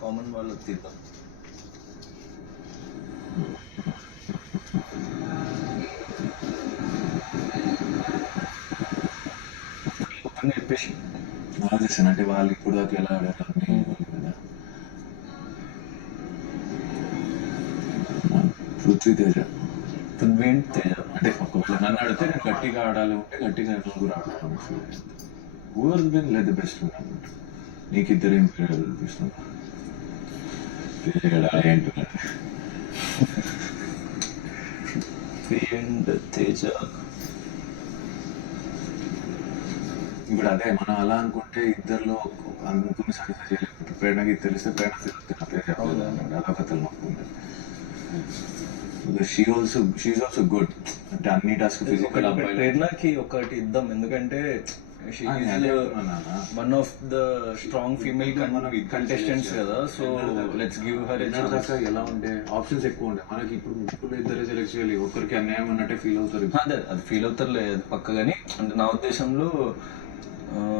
Common వాళ్ళు తీద్దాం. చెప్పేసి బాగా చేశాను అంటే వాళ్ళు ఇప్పుడు దాకా ఎలా ఆడారు కదా. పృథ్వీ తేజ అంటే ఒకవేళ నన్ను ఆడితే నేను గట్టిగా ఆడాలి ఉంటే గట్టిగా నలుగురు ఆడాలి. ఊవర్ బిన్ లేదు బెస్ట్ నీకు ఇద్దరు ఏం పేరు అనిపిస్తుంది తేజ ఏంటున్నారు తేజ. ఇప్పుడు అదే మనం అలా అనుకుంటే ఇద్దరులో అనుకుని సాటిస్ఫై చేయలేకపోతే ప్రేరణకి తెలిస్తే ప్రేరణ తిరుగుతుంది అదొకతలు మాకుంది. షీఈ్ ఆల్సో గుడ్ అంటే అన్ని టాస్క్ ఫిజికల్. ప్రేరణకి ఒకటి ఇద్దాం ఎందుకంటే one of the strong female contestants కదా. So let's give her. ఎలా ఉంటే ఆప్షన్స్ ఎక్కువ ఉంటాయి మనకి. ఇప్పుడు ముగ్గురు ఇద్దరే సెలెక్ట్ చేయాలి, ఒక్కరికి అన్యాయం అన్నట్టే ఫీల్ అవుతారు. అదే అది ఫీల్ అవుతారులే పక్కగాని. అంటే నా ఉద్దేశంలో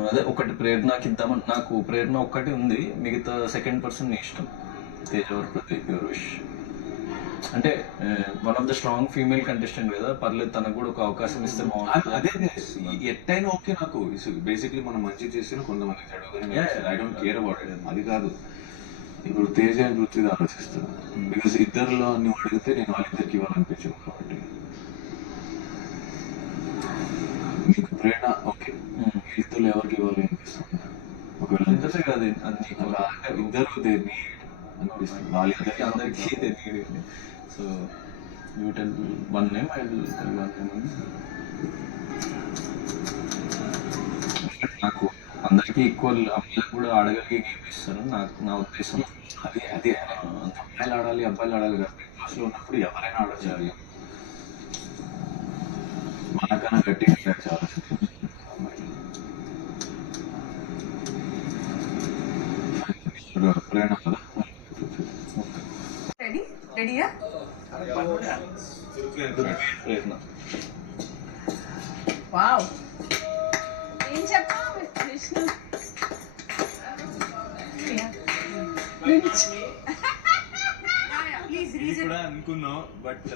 అదే ఒకటి ప్రేరణకి ఇద్దామని. నాకు ప్రేరణ ఒక్కటి ఉంది, మిగతా సెకండ్ పర్సన్ నీ ఇష్టం. Teja or Prithvi your wish. అంటే one of the strong female contestant కదా, పర్లేదు తనకు కూడా ఒక అవకాశం ఇస్తే బాగుంటుంది. అదే ఎట్టయినా ఓకే నాకు. బేసిక్లీ మనం మంచి చేసిన కొంతమంది చెడు, I don't care about it. అది కాదు ఇప్పుడు తేజ అని పృథ్వీ ఆలోచిస్తాను. బికాస్ ఇద్దరులో నువ్వు అడిగితే నేను వాళ్ళిద్దరికి ఇవ్వాలనిపించాను కాబట్టి నీకు ప్రేరణ ఓకే. ఇద్దరు ఎవరికి ఇవ్వాలి అనిపిస్తుంది? ఒకవేళ ఇంతసే కాదు ఇద్దరు అనిపిస్తుంది వాళ్ళిద్దరికి అందరికీ. So you tell one name, I will tell one name. నాకు అందరికీ ఈక్వల్ అమ్మాయిలకు కూడా ఆడగలిగే గేమ్ ఇస్తాను నా ఉద్దేశం. అదే అమ్మాయిలు ఆడాలి అబ్బాయిలు ఆడాలి కదా. బిగ్ బాస్ లో ఉన్నప్పుడు ఎవరైనా ఆడొచ్చు. మనకన్నా గట్టిగా చాలా ప్రేరణ కదా. రెడీయా? వావ్, ఏం చెప్పావు ప్లీజ్ రీజన్ అనుకున్నాం బట్